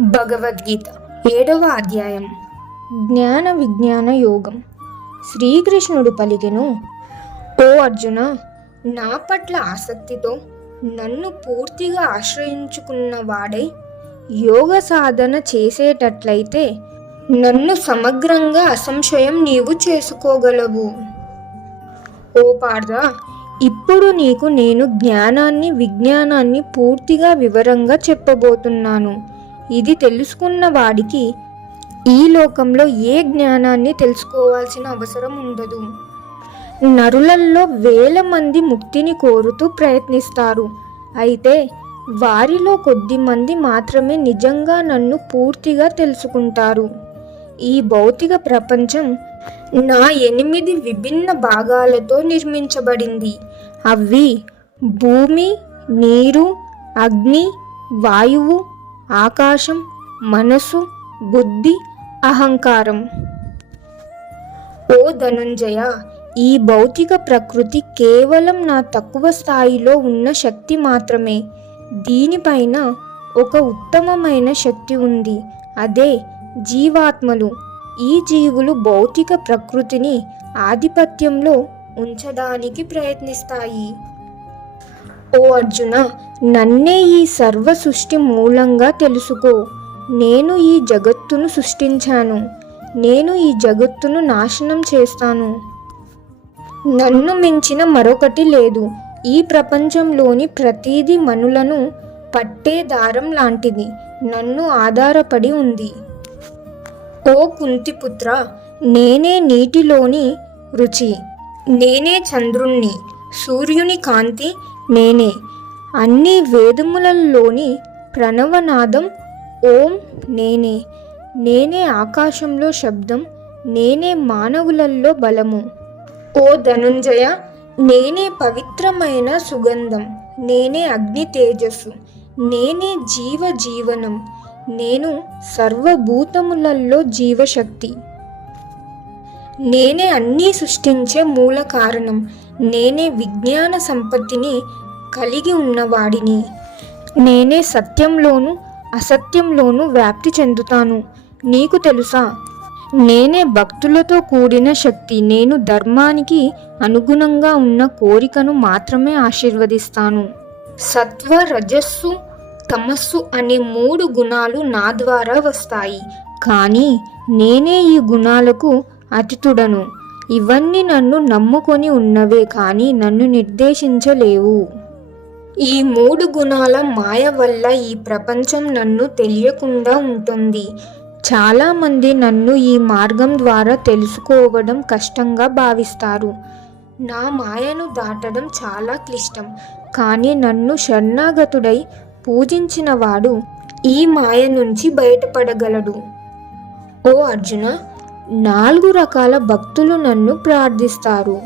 భగవద్గీత ఏడవ అధ్యాయం. జ్ఞాన విజ్ఞాన యోగం. శ్రీకృష్ణుడు పలికెను ఓ అర్జున నా పట్ల ఆసక్తితో నన్ను పూర్తిగా ఆశ్రయించుకున్న వాడై యోగ సాధన చేసేటట్లయితే నన్ను సమగ్రంగా అసంశయం నీవు చేసుకోగలవు. ఓ పార్థ ఇప్పుడు నీకు నేను జ్ఞానాన్ని విజ్ఞానాన్ని పూర్తిగా వివరంగా చెప్పబోతున్నాను. ఇది తెలుసుకున్న వాడికి ఈ లోకంలో ఏ జ్ఞానాన్ని తెలుసుకోవాల్సిన అవసరం ఉండదు. నరులల్లో వేల మంది ముక్తిని కోరుతూ ప్రయత్నిస్తారు. అయితే వారిలో కొద్ది మంది మాత్రమే నిజంగా నన్ను పూర్తిగా తెలుసుకుంటారు. ఈ భౌతిక ప్రపంచం నా ఎనిమిది విభిన్న భాగాలతో నిర్మించబడింది. అవి భూమి నీరు అగ్ని వాయువు ఆకాశం మనసు బుద్ధి అహంకారం. ఓ ధనుంజయ ఈ భౌతిక ప్రకృతి కేవలం నా తక్కువ స్థాయిలో ఉన్న శక్తి మాత్రమే. దీనిపైన ఒక ఉత్తమమైన శక్తి ఉంది. అదే జీవాత్మలు. ఈ జీవులు భౌతిక ప్రకృతిని ఆధిపత్యంలో ఉంచడానికి ప్రయత్నిస్తాయి. ఓ అర్జున నన్నే ఈ సర్వ సృష్టి మూలంగా తెలుసుకో. నేను ఈ జగత్తును సృష్టించాను. నేను ఈ జగత్తును నాశనం చేస్తాను. నన్ను మించిన మరొకటి లేదు. ఈ ప్రపంచంలోని ప్రతీది మనులను పట్టే దారం లాంటిది. నన్ను ఆధారపడి ఉంది. ఓ కుంతిపుత్ర నేనే నీటిలోని రుచి. నేనే చంద్రుణ్ణి. సూర్యుని కాంతి నేనే. అన్ని వేదములలోని ప్రణవనాదం ఓం నేనే. నేనే ఆకాశంలో శబ్దం నేనే మానవులలో బలము. ఓ ధనుంజయ నేనే పవిత్రమైన సుగంధం నేనే అగ్ని తేజస్సు నేనే జీవ జీవనం నేను సర్వభూతములలో జీవశక్తి. నేనే అన్నీ సృష్టించే మూల కారణం. నేనే విజ్ఞాన సంపత్తిని కలిగి ఉన్నవాడిని నేనే సత్యంలోను అసత్యంలోను వ్యాప్తి చెందుతాను. నీకు తెలుసా? నేనే భక్తులతో కూడిన శక్తి. నేను ధర్మానికి అనుగుణంగా ఉన్న కోరికను మాత్రమే ఆశీర్వదిస్తాను. సత్వ రజస్సు తమస్సు అనే మూడు గుణాలు నా ద్వారా వస్తాయి. కానీ నేనే ఈ గుణాలకు అతిథుడను ఇవన్నీ నన్ను నమ్ముకొని ఉన్నవే కానీ నన్ను నిర్దేశించలేవు. ఈ మూడు గుణాల మాయ వల్ల ఈ ప్రపంచం నన్ను తెలియకుండా ఉంటుంది. చాలామంది నన్ను ఈ మార్గం ద్వారా తెలుసుకోవడం కష్టంగా భావిస్తారు. నా మాయను దాటడం చాలా క్లిష్టం. కానీ నన్ను శరణాగతుడై పూజించిన వాడు ఈ మాయ నుంచి బయటపడగలడు. ఓ అర్జున నాలుగు రకాల భక్తులు నన్ను ప్రార్థిస్తారు.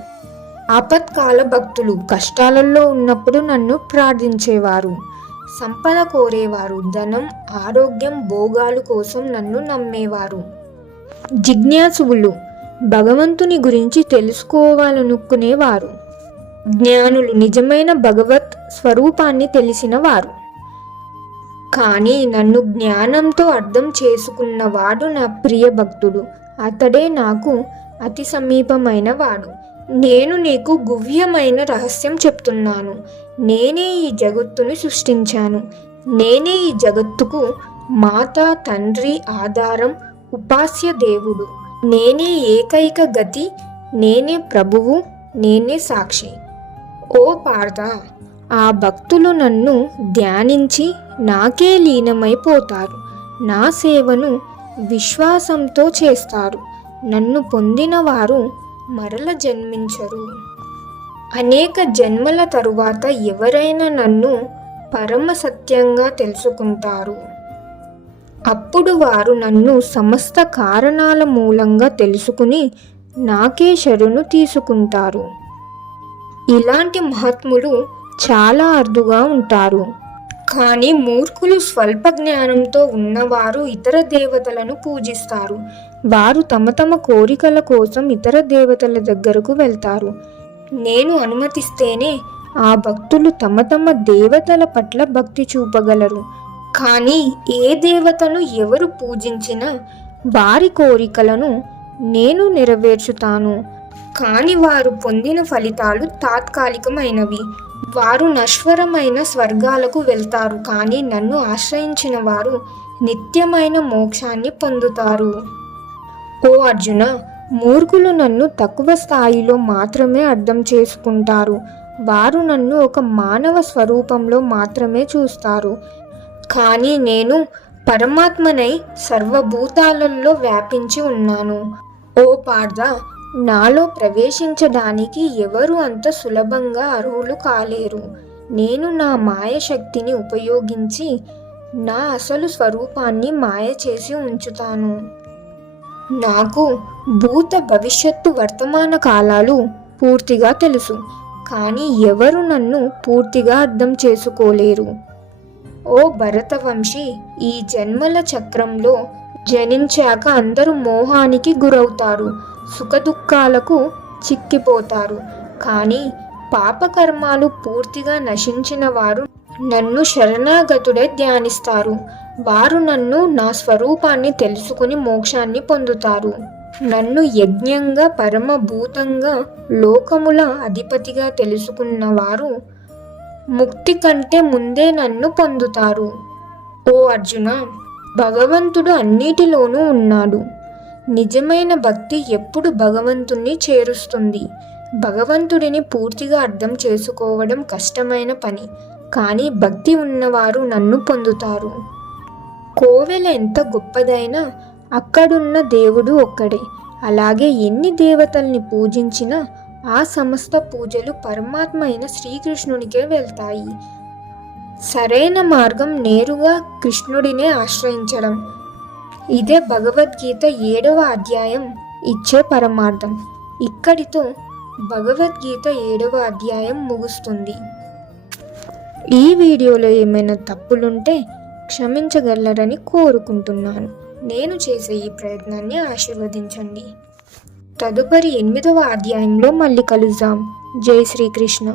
ఆపత్కాల భక్తులు కష్టాలలో ఉన్నప్పుడు నన్ను ప్రార్థించేవారు. సంపద కోరేవారు ధనం ఆరోగ్యం భోగాలు కోసం నన్ను నమ్మేవారు. జిజ్ఞాసువులు భగవంతుని గురించి తెలుసుకోవాలనుకునేవారు. జ్ఞానులు నిజమైన భగవత్ స్వరూపాన్ని తెలిసిన వారు కానీ నన్ను జ్ఞానంతో అర్థం చేసుకున్నవాడు నా ప్రియ భక్తుడు. అతడే నాకు అతి సమీపమైన వాడు. నేను నీకు గువ్యమైన రహస్యం చెప్తున్నాను. నేనే ఈ జగత్తుని సృష్టించాను. నేనే ఈ జగత్తుకు మాత తండ్రి ఆధారం ఉపాస్య దేవుడు. నేనే ఏకైక గతి నేనే ప్రభువు నేనే సాక్షి. ఓ పార్థ ఆ భక్తులు నన్ను ధ్యానించి నాకే లీనమైపోతారు. నా సేవను విశ్వాసంతో చేస్తారు. నన్ను పొందినవారు మరల జన్మించరు. అనేక జన్మల తరువాత ఎవరైనా నన్ను పరమ సత్యంగా తెలుసుకుంటారు. అప్పుడు వారు నన్ను సమస్త కారణాల మూలంగా తెలుసుకుని నాకే శరణు తీసుకుంటారు. ఇలాంటి మహాత్ములు చాలా అరుదుగా ఉంటారు. కానీ మూర్ఖులు స్వల్ప జ్ఞానంతో ఉన్నవారు ఇతర దేవతలను పూజిస్తారు. వారు తమ తమ కోరికల కోసం ఇతర దేవతల దగ్గరకు వెళ్తారు. నేను అనుమతిస్తేనే ఆ భక్తులు తమ తమ దేవతల పట్ల భక్తి చూపగలరు. కానీ ఏ దేవతను ఎవరు పూజించినా వారి కోరికలను నేను నెరవేర్చుతాను. కాని వారు పొందిన ఫలితాలు తాత్కాలికమైనవి. వారు నశ్వరమైన స్వర్గాలకు వెళ్తారు కానీ నన్ను ఆశ్రయించిన వారు నిత్యమైన మోక్షాన్ని పొందుతారు. ఓ అర్జున మూర్ఖులు నన్ను తక్కువ స్థాయిలో మాత్రమే అర్థం చేసుకుంటారు. వారు నన్ను ఒక మానవ స్వరూపంలో మాత్రమే చూస్తారు. కానీ నేను పరమాత్మనై సర్వభూతాలలో వ్యాపించి ఉన్నాను. ఓ పార్థ నాలో ప్రవేశించడానికి ఎవరు అంత సులభంగా అర్హులు కాలేరు. నేను నా మాయ శక్తిని ఉపయోగించి నా అసలు స్వరూపాన్ని మాయ చేసి ఉంచుతాను. నాకు భూత భవిష్యత్తు వర్తమాన కాలాలు పూర్తిగా తెలుసు కానీ ఎవరు నన్ను పూర్తిగా అర్థం చేసుకోలేరు. ఓ భరతవంశీ ఈ జన్మల చక్రంలో జనించాక అందరూ మోహానికి గురవుతారు. సుఖదుఖాలకు చిక్కిపోతారు. కానీ పాపకర్మాలు పూర్తిగా నశించిన వారు నన్ను శరణాగతుడే ధ్యానిస్తారు. వారు నన్ను నా స్వరూపాన్ని తెలుసుకుని మోక్షాన్ని పొందుతారు. నన్ను యజ్ఞంగా పరమభూతంగా లోకముల అధిపతిగా తెలుసుకున్న వారు ముక్తి కంటే ముందే నన్ను పొందుతారు. ఓ అర్జున భగవంతుడు అన్నిటిలోనూ ఉన్నాడు. నిజమైన భక్తి ఎప్పుడు భగవంతుణ్ణి చేరుస్తుంది. భగవంతుడిని పూర్తిగా అర్థం చేసుకోవడం కష్టమైన పని. కానీ భక్తి ఉన్నవారు నన్ను పొందుతారు. కోవెల ఎంత గొప్పదైనా అక్కడున్న దేవుడు ఒక్కడే. అలాగే ఎన్ని దేవతల్ని పూజించినా ఆ సమస్త పూజలు పరమాత్మ అయిన శ్రీకృష్ణునికే వెళ్తాయి. సరైన మార్గం నేరుగా కృష్ణుడినే ఆశ్రయించడం. ఇదే భగవద్గీత ఏడవ అధ్యాయం ఇచ్చే పరమార్థం. ఇక్కడితో భగవద్గీత ఏడవ అధ్యాయం ముగుస్తుంది. ఈ వీడియోలో ఏమైనా తప్పులుంటే క్షమించగలరని కోరుకుంటున్నాను. నేను చేసే ఈ ప్రయత్నాన్ని ఆశీర్వదించండి. తదుపరి ఎనిమిదవ అధ్యాయంలో మళ్ళీ కలుద్దాం. జై శ్రీకృష్ణ.